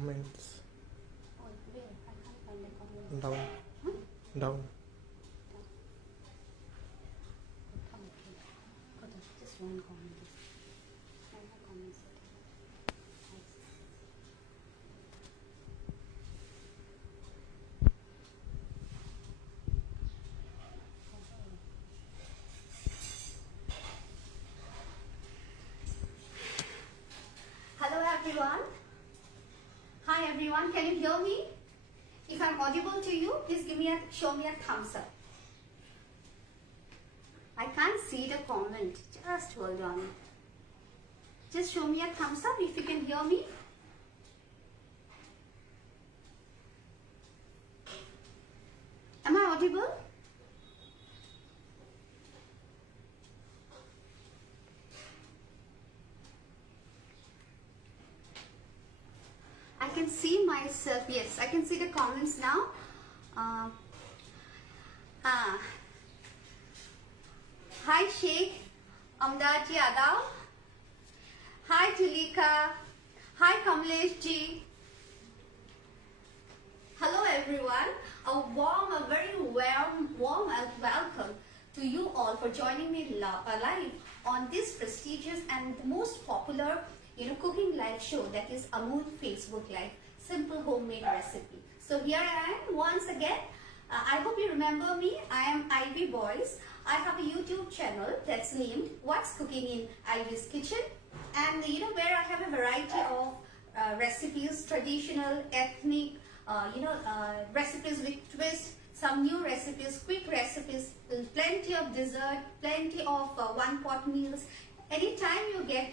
Comments. Oh, where? I can't find the comments. Down. Huh? Down. Okay. Oh, there's just one comment. No more comments. Nice. Hello everyone. Hi everyone, can you hear me? If I'm audible to you, please show me a thumbs up. I can't see the comment. Just hold on. Just show me a thumbs up if you can hear me. Am I audible? I can see myself. Yes, I can see the comments now. Hi Sheikh Amdad ji Adab. Hi Tulika. Hi Kamlesh ji. Hello everyone. A very warm welcome to you all for joining me live on this prestigious and the most popular, cooking live show, that is Amul Facebook Live, Simple Homemade Recipe. So here I am once again. I hope you remember me. I am Ivy Boys. I have a YouTube channel that's named What's Cooking in Ivy's Kitchen, and where I have a variety of recipes, traditional, ethnic, recipes with twist, some new recipes, quick recipes, plenty of dessert, plenty of one-pot meals. Anytime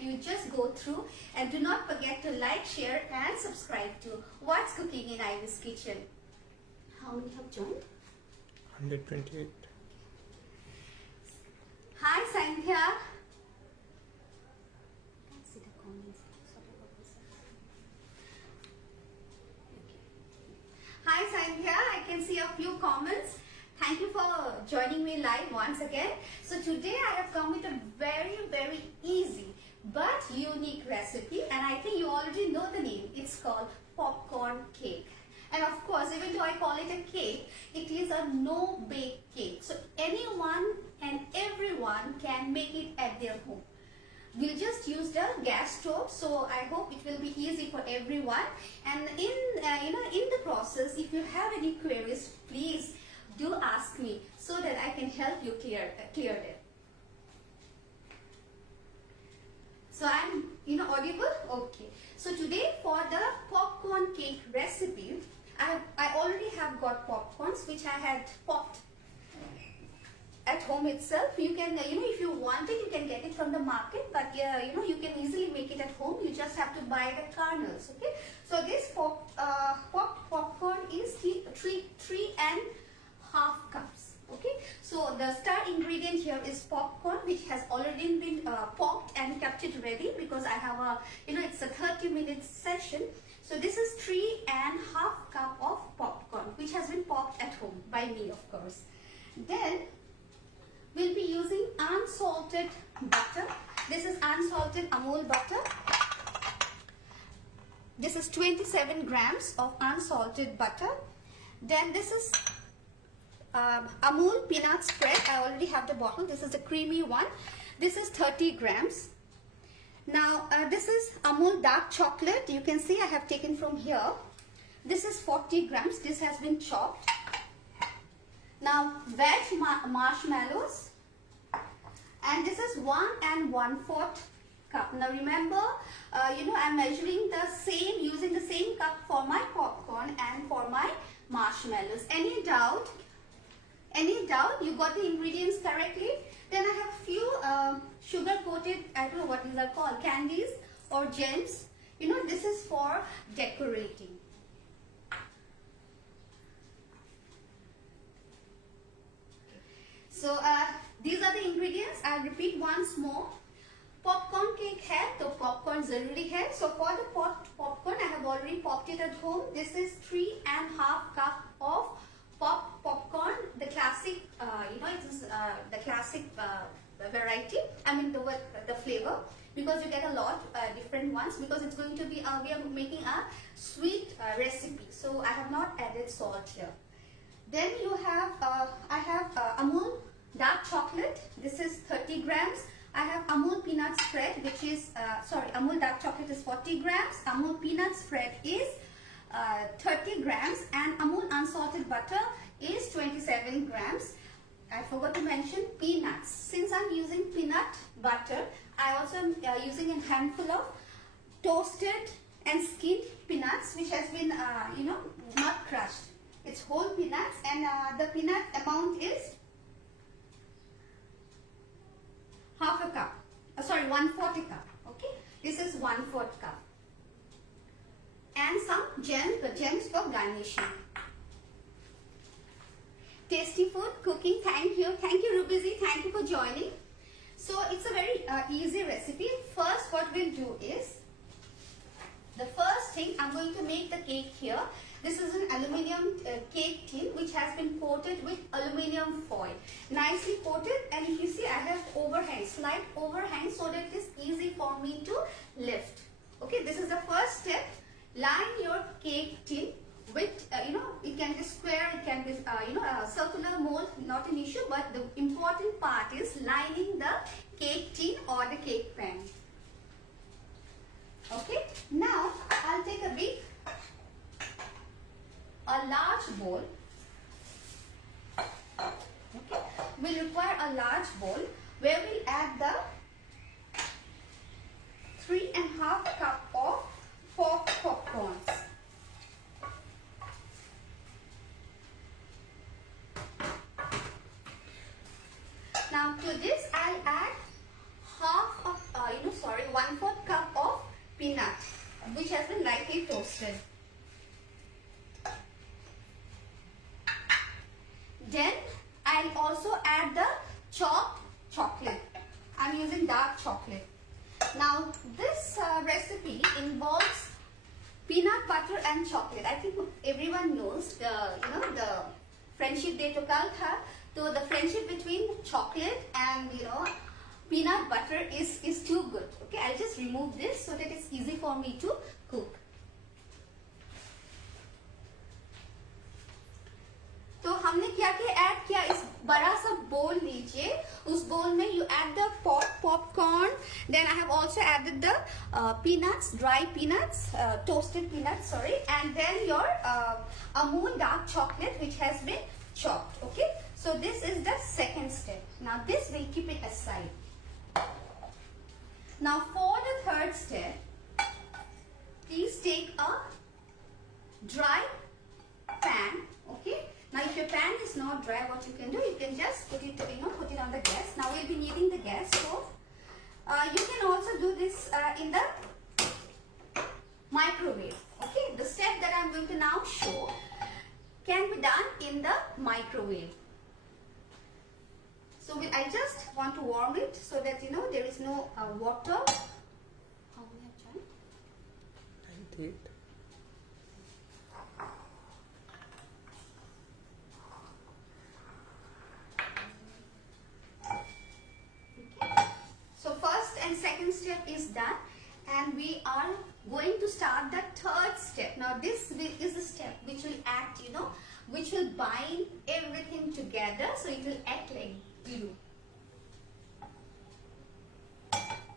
you just go through, and do not forget to like, share and subscribe to What's Cooking in Ivy's Kitchen. How many have joined? 128. Hi Santhya. Can't see the comments. Sorry about this. Okay. Hi Santhya, I can see a few comments. Thank you for joining me live once again. So today I have come with a very, very easy but unique recipe, and I think you already know the name. It's called popcorn cake. And of course, even though I call it a cake, it is a no-bake cake. So anyone and everyone can make it at their home. We'll just use the gas stove, so I hope it will be easy for everyone. And in the process, if you have any queries, please do ask me so that I can help you clear them. So I'm audible? Okay. So today for the popcorn cake recipe, I already have got popcorns which I had popped at home itself. You can if you want it, you can get it from the market, but you can easily make it at home. You just have to buy the kernels. Okay. So this popped popcorn is 3.5 cups. Okay, so the star ingredient here is popcorn, which has already been popped and kept it ready, because I have a it's a 30-minute session. So this is 3.5 cup of popcorn, which has been popped at home by me, of course. Then we'll be using unsalted butter. This is unsalted Amul butter. This is 27 grams of unsalted butter. Then this is Amul peanut spread. I already have the bottle. This is the creamy one. This is 30 grams. Now this is Amul dark chocolate. You can see I have taken from here. This is 40 grams. This has been chopped. Now veg marshmallows. And this is 1 1/4 cup. Now remember, I'm measuring the same, using the same cup for my popcorn and for my marshmallows. Any doubt? You got the ingredients correctly? Then I have a few sugar coated, I don't know what these are called, candies or gems. This is for decorating. So these are the ingredients. I'll repeat once more. Popcorn cake hai, so popcorn zaruri hai. So for the popcorn, I have already popped it at home. This is 3.5 cup of popcorn, the classic, it is the classic variety. I mean the flavor. because you get a lot different ones, because it's going to be we are making a sweet recipe, so I have not added salt here. Then you have I have Amul dark chocolate. This is 30 grams. I have Amul peanut spread, which is Amul dark chocolate is 40 grams. Amul peanut spread is 30 grams, and Amul unsalted butter is 27 grams. I forgot to mention peanuts. Since I'm using peanut butter, I also am using a handful of toasted and skinned peanuts, which has been not crushed. It's whole peanuts, and the peanut amount is half a cup. 1/4 cup. Okay, this is 1/4 cup. And some gems for garnishing. Tasty food cooking. Thank you, Rubizi. Thank you for joining. So it's a very easy recipe. First, what we'll do is, the first thing, I'm going to make the cake here. This is an aluminium cake tin which has been coated with aluminium foil. Nicely coated, and if you see, I have overhang, slight overhang, so that it is easy for me to lift. Okay, this is the first step. Line your cake tin with, it can be square, it can be, circular mold, not an issue, but the important part is lining the cake tin or the cake pan. Okay, now I'll take a large bowl. Okay, we'll require a large bowl where we'll add the 3½ cup of popcorns. Now to this I'll add 1/4 cup of peanut, which has been lightly toasted. Then I'll also add the chopped chocolate. I'm using dark chocolate. Now this recipe involves peanut butter and chocolate. I think everyone knows the friendship they took out her. So the friendship between chocolate and peanut butter is too good. Okay, I'll just remove this so that it's easy for me to cook. तो हमने क्या क्या add किया, इस बड़ा सा बोल लीजिए, उस बोल में you add the popcorn, then I have also added the peanuts, dry peanuts, toasted peanuts, sorry, and then your Amul dark chocolate which has been chopped. Okay, so this is the second step. Now this we'll keep it aside. Now for the third step, please take a dry pan. Okay, now if your pan is not dry, what you can do, you can just put it on the gas. Now we'll be needing the gas stove. You can also do this in the microwave. Okay, the step that I'm going to now show can be done in the microwave. So I just want to warm it so that there is no water. How many have done? 98. Okay. So first and second step is done, and we are going to start the third step. Now this is the step which will act, which will bind everything together, so it will act like glue.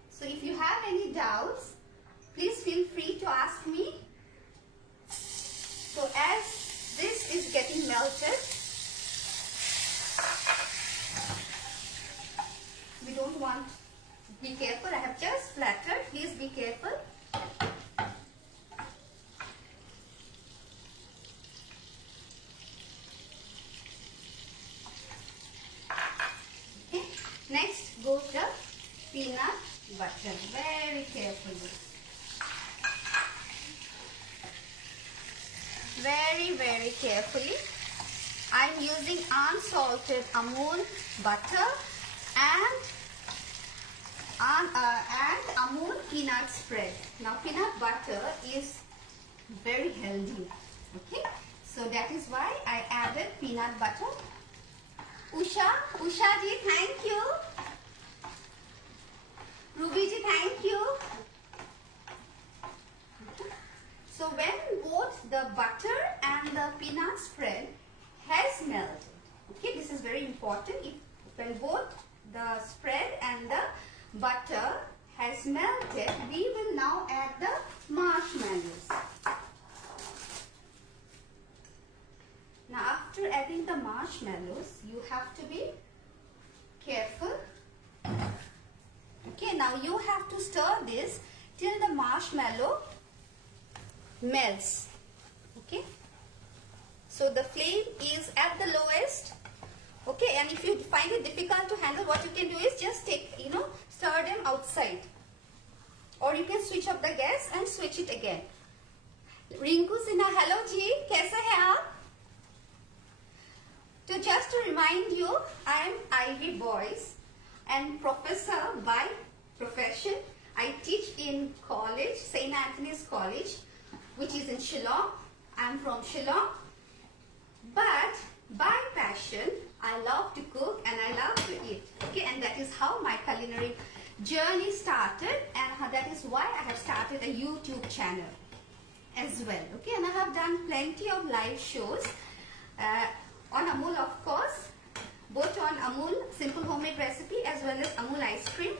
So if you have any doubts, please feel free to ask me. So as this is getting melted, we don't want, be careful, I have just flattered, please be careful. Okay. Next goes the peanut butter, very carefully. Very, very carefully. I'm using unsalted Amul butter and Amul peanut spread. Now peanut butter is very healthy. Okay, so that is why I added peanut butter. Usha ji, thank you. Ruby ji, thank you. Now you have to stir this till the marshmallow melts. Okay. So the flame is at the lowest. Okay, and if you find it difficult to handle, what you can do is just take, stir them outside. Or you can switch up the gas and switch it again. Rinku Sinha, hello ji, kaise hai aap? So just to remind you, I am Ivy Boyce and professor by profession. I teach in college, St. Anthony's College, which is in Shillong. I am from Shillong. But by passion, I love to cook and I love to eat. Okay, and that is how my culinary journey started, and that is why I have started a YouTube channel as well. Okay, and I have done plenty of live shows on Amul, of course, both on Amul simple homemade recipe as well as Amul ice cream.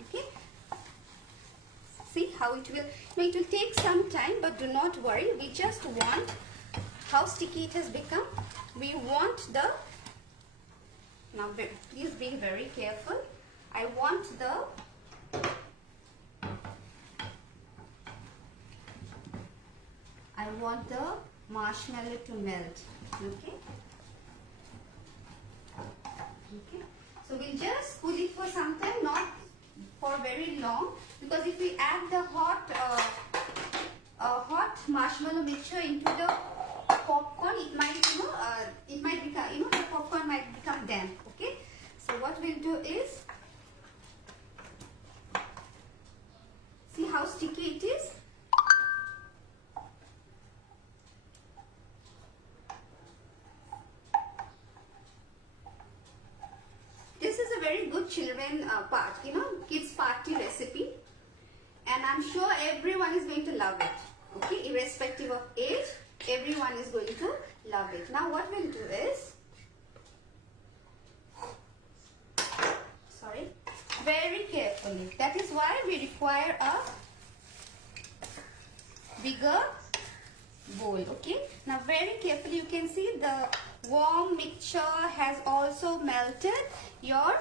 Okay, see how it will. Now it will take some time, but do not worry. We just want how sticky it has become. We want the, now please be very careful. I want the marshmallow to melt. Okay. Okay. So we'll just cool it for some time, not for very long, because if we add the hot marshmallow mixture into the popcorn, it might become, the popcorn might become damp. Okay. So what we'll do is, see how sticky it is. This is a very good children kids party recipe, and I'm sure everyone is going to love it. Okay, irrespective of age, everyone is going to love it. Now what we'll do is, very carefully. That is why we require a bigger bowl. Okay. Now very carefully, you can see the warm mixture has also melted your,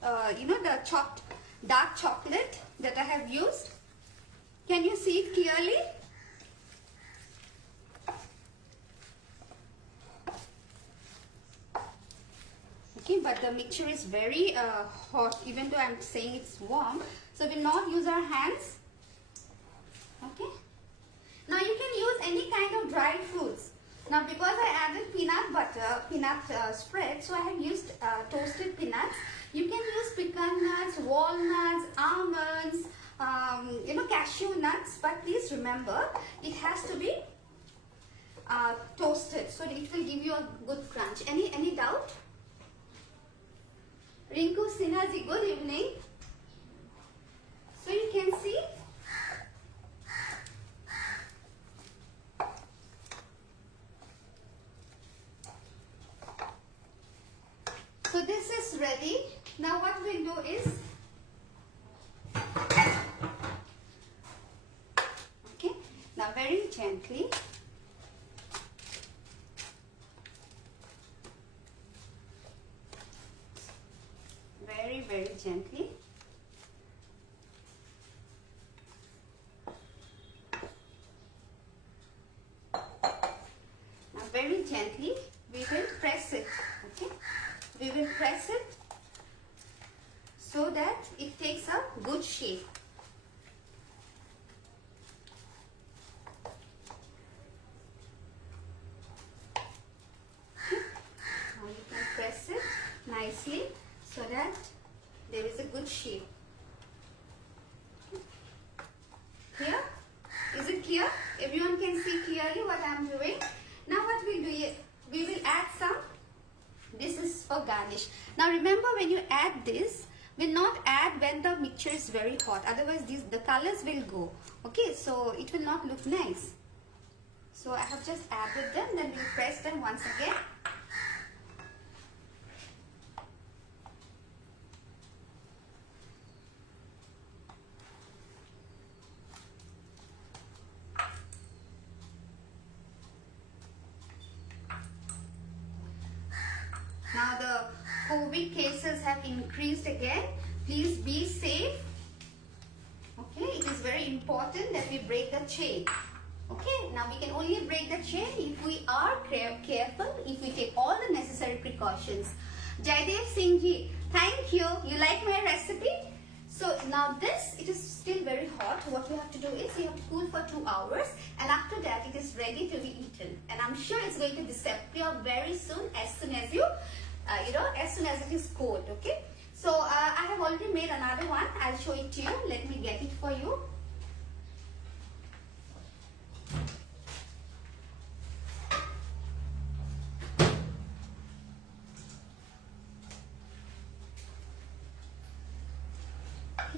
the chopped dark chocolate that I have used. Can you see it clearly? Okay, but the mixture is very hot, even though I'm saying it's warm. So we'll not use our hands. Okay. Now you can use any kind of dried fruits. Now because I added peanut spread, so I have used toasted peanuts. You can use pecan nuts, walnuts, almonds, cashew nuts. But please remember, it has to be toasted, so it will give you a good crunch. Any doubt? Rinku Sinha ji, good evening. So you can see, so this is ready. Now what we'll do is, okay, now very gently, very gently, now very gently we will press it. Okay, we will press it so that it takes a good shape. Okay. Now you can press it nicely so that there is a good shape. Here, is it clear? Everyone can see clearly what I am doing. Now what we'll do is, we will add some, this is for garnish. Now remember, when you add this, will not add when the mixture is very hot, otherwise the colors will go. Okay, so it will not look nice. So I have just added them, then we'll press them once again. Now the COVID cases have increased again. Please be safe. Okay, it is very important that we break the chain. Okay, now we can only break the chain if we are careful, if we take all the necessary precautions. Jaidev Singh ji, thank you. You like my recipe? So now this, it is still very hot. What you have to do is you have to cool for 2 hours, and after that it is ready to be eaten. And I'm sure it's going to disappear very soon as you, as soon as it is cold. Okay. So I have already made another one. I'll show it to you. Let me get it for you.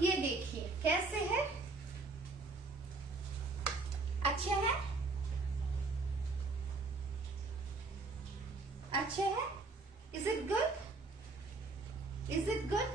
ये देखिए कैसे है, अच्छा है, अच्छा है. Is it good? Is it good?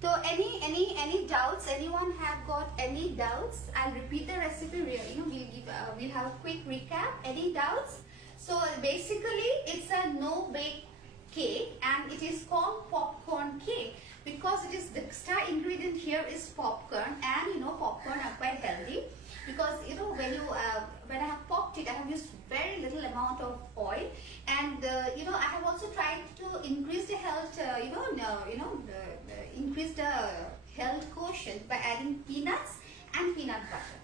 So any doubts? Anyone have got any doubts? I'll repeat the recipe. We'll have a quick recap. Any doubts? So basically, it's a no-bake cake, and it is called popcorn cake because it is the star ingredient here is popcorn, and popcorn are quite healthy because when I have popped it, I have used very little amount of oil, and I have also tried to increase the health increase the health quotient by adding peanuts and peanut butter.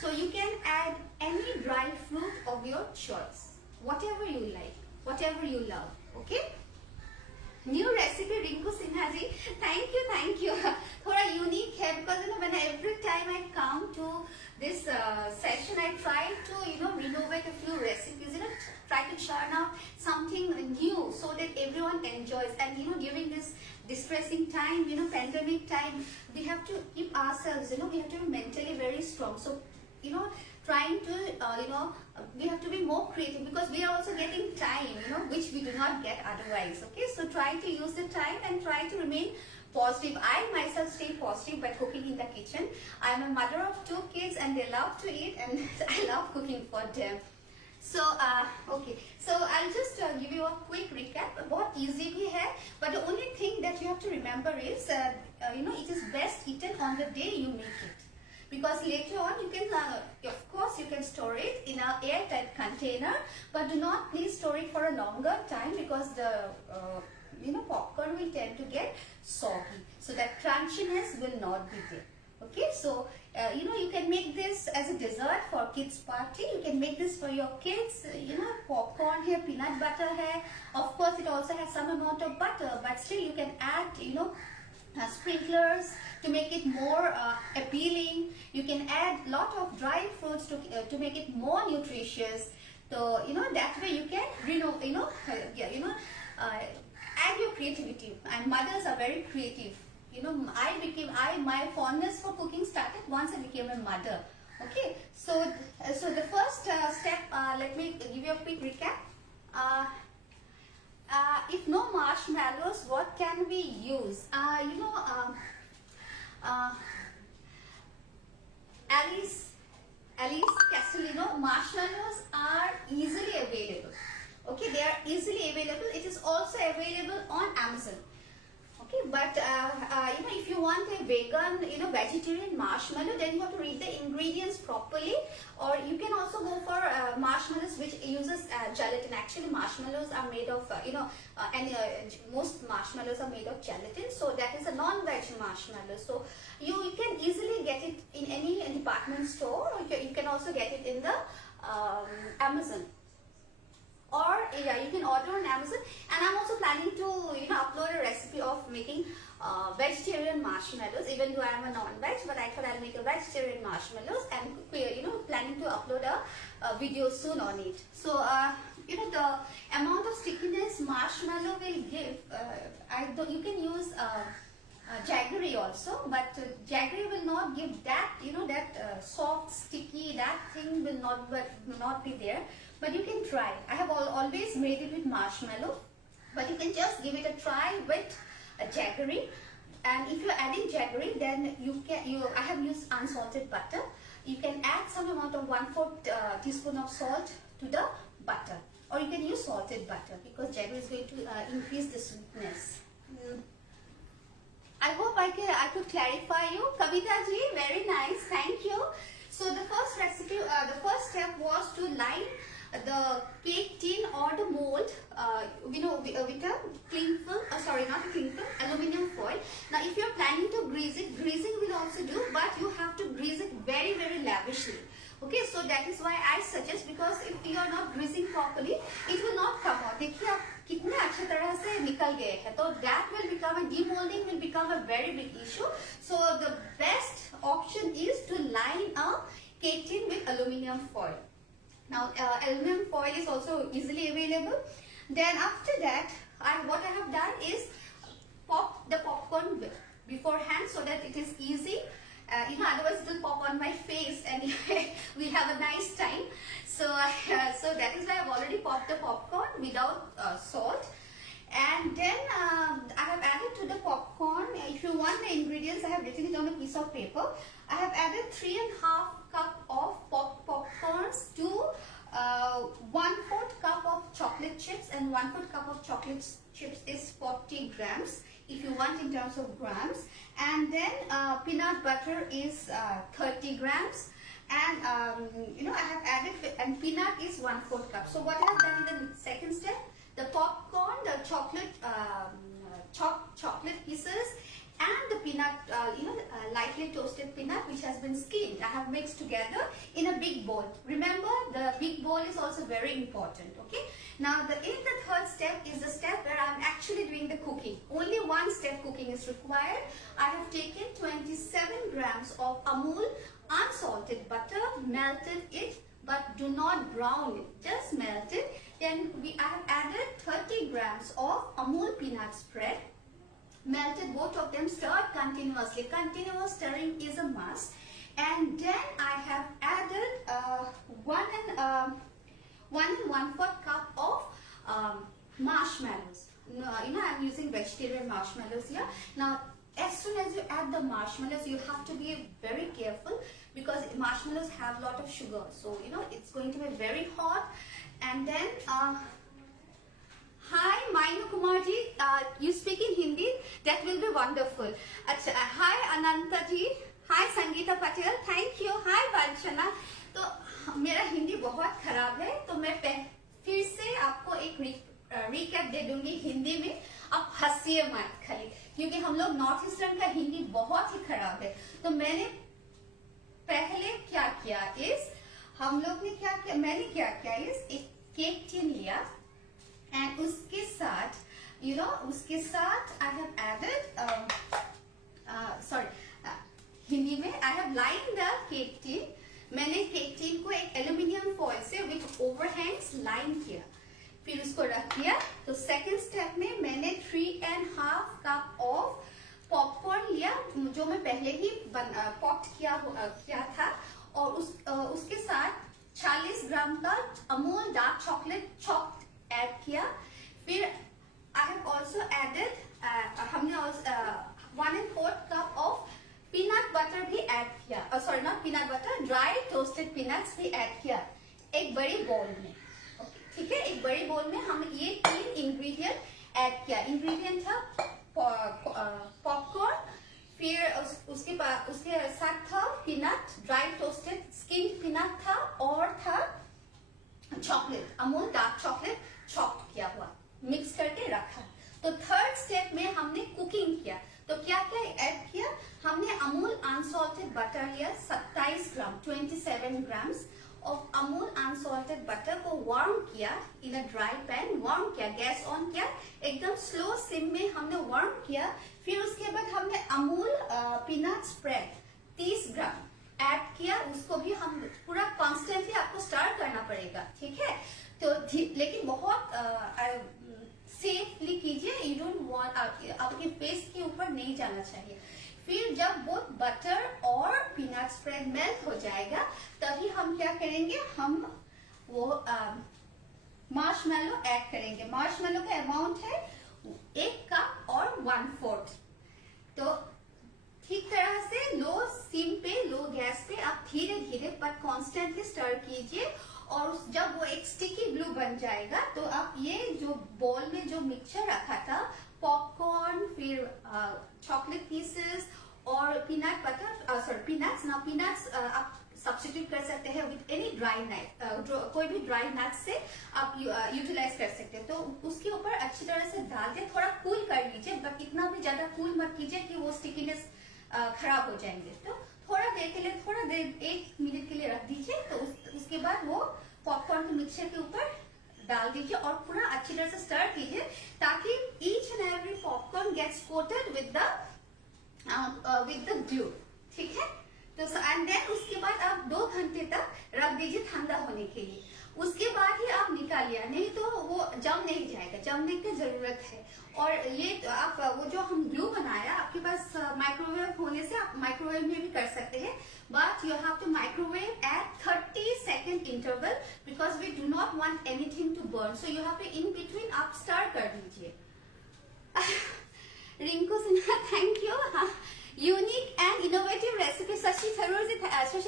So you can add any dry fruit of your choice, whatever you like, whatever you love. Okay. New recipe, Rinku Sinha ji. Thank you. थोड़ा unique है because when every time I come to this session, I try to renovate a few recipes. Try to churn out something new so that everyone enjoys. And during this distressing time, pandemic time, we have to keep ourselves. We have to be mentally very strong. So trying to we have to be more creative because we are also getting time which we do not get otherwise. Okay, so try to use the time and try to remain positive. I myself stay positive by cooking in the kitchen. I am a mother of 2 kids and they love to eat, and I love cooking for them. So okay, so I'll just give you a quick recap. बहुत easy भी है, but the only thing that you have to remember is it is best eaten on the day you make it. Because later on you can, of course, you can store it in an airtight container, but do not please store it for a longer time because the popcorn will tend to get soggy, so that crunchiness will not be there. Okay, so you can make this as a dessert for kids party. You can make this for your kids. Popcorn here, peanut butter here. Of course, it also has some amount of butter, but still you can add sprinklers to make it more appealing. You can add lot of dry fruits to make it more nutritious. So that way you can add your creativity. And mothers are very creative. My fondness for cooking started once I became a mother. Okay, so the first step, let me give you a quick recap. If no marshmallows, what can we use? Alice Castellino, marshmallows are easily available. Okay, they are easily available. It is also available on Amazon. Okay, but if you want a vegan, vegetarian marshmallow, then you have to read the ingredients properly. Or you can also go for marshmallows which uses gelatin. Actually, marshmallows are made of, most marshmallows are made of gelatin. So that is a non-veg marshmallow. So you can easily get it in any department store, or you can also get it in the Amazon. Or you can order on Amazon. And I'm also planning to upload a recipe of making vegetarian marshmallows. Even though I'm a non-veg, but I thought I'll make a vegetarian marshmallows, and planning to upload a video soon on it. So the amount of stickiness marshmallow will give, you can use jaggery also, but jaggery will not give that that soft sticky, that thing will not be there. But you can try. I have always made it with marshmallow, but you can just give it a try with a jaggery. And if you're adding jaggery, then I have used unsalted butter. You can add some amount of 1/4 teaspoon of salt to the butter, or you can use salted butter because jaggery is going to increase the sweetness. clarify you. Kavita ji, very nice, thank you. So the first recipe, the first step was to line the cake tin or the mold, with a cling film. Sorry, not a cling film, aluminum foil. Now, if you're planning to grease it, greasing will also do, but you have to grease it very, very lavishly. Okay, so that is why I suggest, because if you are not greasing properly, it will not come out. देखिए आप कितने अच्छे तरह से निकल गए हैं, तो that will become a demolding will become a very big issue. So the best option is to line a cake tin with aluminum foil. Now aluminum foil is also easily available. Then after that, what I have done is pop the popcorn beforehand so that it is easy. Otherwise it will pop on my face and we'll have a nice time. So that is why I've already popped the popcorn without salt. And then I have added to the popcorn, if you want the ingredients, I have written it on a piece of paper. I have added 3.5 cup of popcorns to 1/4 cup of chocolate chips, and 1/4 cup of chocolate chips is 40 grams if you want in terms of grams. And then peanut butter is 30 grams. And I have added, and peanut is 1/4 cup. So what I have done in the second step, the popcorn, the chocolate, chopped chocolate pieces, and the peanut, lightly toasted peanut which has been skimmed, I have mixed together in a big bowl. Remember, the big bowl is also very important. Okay. Now, in the third step is the step where I am actually doing the cooking. Only one step cooking is required. I have taken 27 grams of Amul unsalted butter, melted it, but do not brown it, just melt it. Then I have added 30 grams of Amul peanut spread, melted both of them, stirred continuously. Continuous stirring is a must. And then I have added 1.25 cup of marshmallows. I'm using vegetarian marshmallows here. Now, as soon as you add the marshmallows, you have to be very careful because marshmallows have a lot of sugar. So, it's going to be very hot. And then, hi, Mainu Kumar ji, you speak in Hindi? That will be wonderful. Hi, Ananta ji. Hi, Sangeeta Patel. Thank you. Hi, Vanshana. तो मेरा हिंदी बहुत खराब है, तो मैं फिर से आपको एक रिकैप दे दूंगी हिंदी में. आप हंसिए मत खाली, क्योंकि हम लोग नॉर्थ ईस्टर्न का हिंदी बहुत ही खराब है. तो मैंने पहले क्या किया इस मैंने क्या किया इस एक केक टिन लिया, एंड उसके साथ आई हैव एडेड हिंदी में I have line the cake tin. मैंने केक टिन को एक एल्यूमिनियम फॉइल से विथ ओवरहैंग्स लाइन किया, फिर उसको रख दिया. तो सेकंड स्टेप में मैंने 3.5 कप ऑफ पॉपकॉर्न लिया, जो मैं पहले ही पॉप्ड किया था, और उसके साथ 40 ग्राम का Amul dark chocolate chop add किया. फिर आई हैव ऑल्सो एडेड, हमने 1/4 कप ऑफ पीनट बटर भी ऐड किया. Sorry, not peanut butter, dry toasted peanuts भी ऐड किया एक बड़ी बोल में. ठीक है, एक बड़ी बोल में हम ये 3 इंग्रेडिएंट ऐड किया. इंग्रेडिएंट था पॉपकॉर्न, फिर उसके साथ था peanut, dry toasted skimmed peanut था, और था chocolate, Amul dark chocolate chop किया हुआ, मिक्स करके रखा. तो थर्ड स्टेप में हमने कुकिंग किया. तो क्या क्या ऐड किया, हमने अमूल अनसॉल्टेड बटर लिया 27 ग्राम, 27 grams of Amul unsalted butter को वार्म किया इन अ ड्राई पैन. वार्म किया, गैस ऑन किया, एकदम स्लो सिम में हमने वार्म किया. फिर उसके बाद हमने Amul peanut spread 30 gram add किया. उसको भी हम पूरा कॉन्स्टेंटली आपको स्टार्ट करना पड़ेगा. ठीक है, तो लेकिन बहुत सेफली कीजिए. यू डोंट वांट आपके फेस के ऊपर नहीं जाना चाहिए. फिर जब वो बटर और पीनट स्प्रेड मेल्ट हो जाएगा, तभी हम क्या करेंगे, हम वो मार्शमेलो ऐड करेंगे. मार्शमेलो का अमाउंट है 1 कप और 1/4. तो ठीक तरह से लो सिम पे, लो गैस पे आप धीरे धीरे पर कॉन्स्टेंटली स्टर कीजिए. और जब वो एक स्टिकी ग्लू बन जाएगा, तो आप ये जो बॉल में जो मिक्सचर रखा था, पॉपकॉर्न, फिर चॉकलेट पीसेस और और पीनट बटर, सॉरी पीनट्स, ना पीनट्स आप सब्स्टिट्यूट कर सकते हैं विद एनी ड्राई नट, कोई भी ड्राई नट से आप यूटिलाइज कर सकते हैं। तो उसके ऊपर अच्छी तरह से डाल के थोड़ा कूल कर लीजिए, बट इतना भी ज्यादा कूल मत कीजिए कि वो स्टिकीनेस खराब हो जाएंगे। तो थोड़ा देर के लिए, थोड़ा देर 1 मिनट के लिए रख दीजिए। तो उसके बाद वो पॉपकॉर्न के मिक्सचर के ऊपर डाल दीजिए और पूरा अच्छी तरह से स्टर कीजिए ताकि each and every popcorn gets coated with the glue, ठीक है। तो एंड देन उसके बाद आप 2 घंटे तक रख दीजिए ठंडा होने के लिए। उसके बाद ही आप निकालिए, नहीं तो वो जम नहीं जाएगा, जमने की जरूरत है। और ये तो आप वो जो हम ग्लू बनाया, आपके पास माइक्रोवेव होने से आप माइक्रोवेव में भी कर सकते हैं, but you have to microwave at 30 second interval because we do not want anything to burn. So you have to in between आप स्टर कर दीजिए। Rinku Sinha, thank you. Unique and innovative recipe. Shashi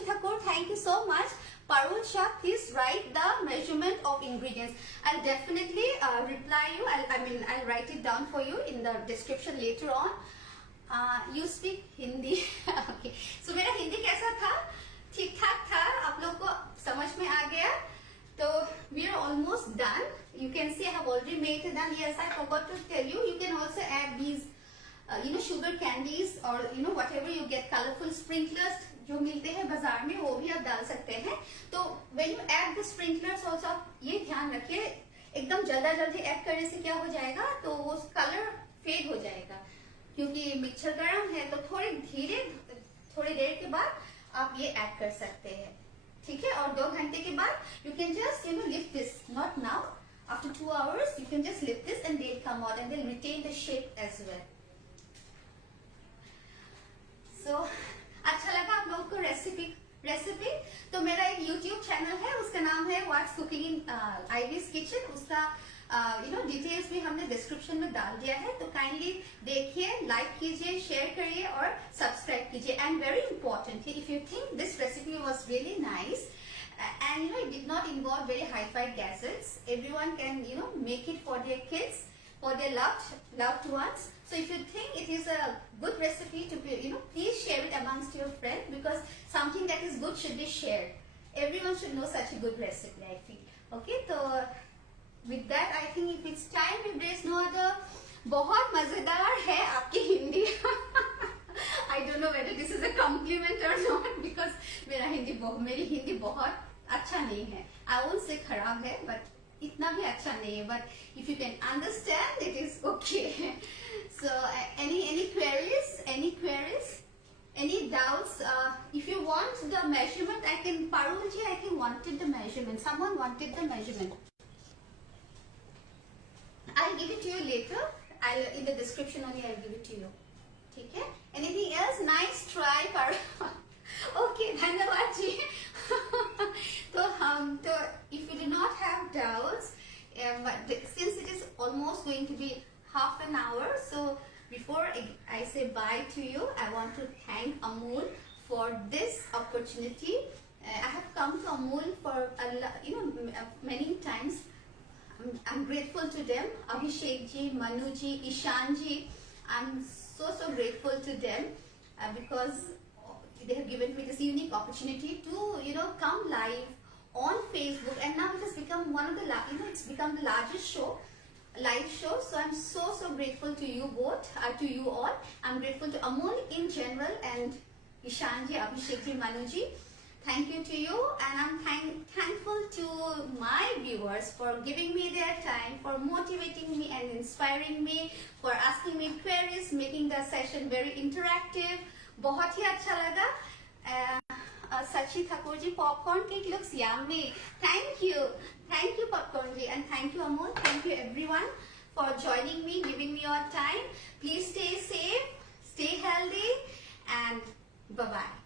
Thakur, thank you so much. Parul Shah, please write the measurement of ingredients. I'll definitely reply you. I'll write it down for you in the description later on. You speak Hindi. Okay. So मेरा हिंदी कैसा था? ठीक ठाक था? आप लोग को समझ में आ गया? So we are almost done. You can see I have already made it done. Yes, I forgot to tell you. You can also add these sugar candies or whatever you get, colorful sprinklers जो मिलते हैं बाजार में, वो भी आप डाल सकते हैं। तो when you add the sprinklers also आप ये ध्यान रखिए, एकदम जल्दी ऐड करने से क्या हो जाएगा, तो वो कलर फेड हो जाएगा क्योंकि मिक्सचर गर्म है। तो थोड़ी देर के बाद आप ये ऐड कर सकते हैं, ठीक है। और 2 घंटे के बाद you can just lift this, not now, after 2 hours you can just lift this and they'll come out and they'll retain the shape as well. So, अच्छा लगा आप लोगों को रेसिपी। तो मेरा एक YouTube चैनल है, उसका नाम है What's Cooking in Ivy's Kitchen। उसका डिटेल्स भी हमने डिस्क्रिप्शन में डाल दिया है, तो काइंडली देखिए, लाइक कीजिए, शेयर करिए और सब्सक्राइब कीजिए। And very important, if you think this recipe was really nice and it did not involve very high-fi gadgets, everyone can make it for their kids, for their loved ones. So if you think it is a good recipe to be, please share it amongst your friends, because something that is good should be shared. Everyone should know such a good recipe, I feel. Okay, so with that I think if it's time, if there is no other, बहुत मजेदार है आपकी Hindi. I don't know whether this is a compliment or not, because मेरी हिंदी बहुत अच्छा नहीं है। I won't say खराब है, but इतना भी अच्छा नहीं है, but if you can understand, it is okay. So any queries, any doubts? If you want the measurement, Parulji, I think wanted the measurement. Someone wanted the measurement. I'll give it to you later. In the description only I'll give it to you. ठीक है? Anything else? Nice try, Parul. Okay, धन्यवाद जी। तो if you do not have doubts, but since it is almost going to be half an hour, so before I say bye to you, I want to thank Amul for this opportunity. I have come to Amul for many times. I'm grateful to them, Abhishek ji, Manu ji, Ishan ji. I'm so grateful to them because they have given me this unique opportunity to come live on Facebook, and now it has become one of the it's become the largest live show. So I'm so grateful to you both, to you all. I'm grateful to Amul in general and Ishan ji, Abhishek ji, Manu ji. Thank you to you, and I'm thankful to my viewers for giving me their time, for motivating me and inspiring me, for asking me queries, making the session very interactive. बहुत ही अच्छा लगा। Shashi Thakur ji, popcorn cake looks yummy. Thank you popcorn ji, and thank you Amol. Thank you everyone for joining me, giving me your time. Please stay safe, stay healthy, and bye bye.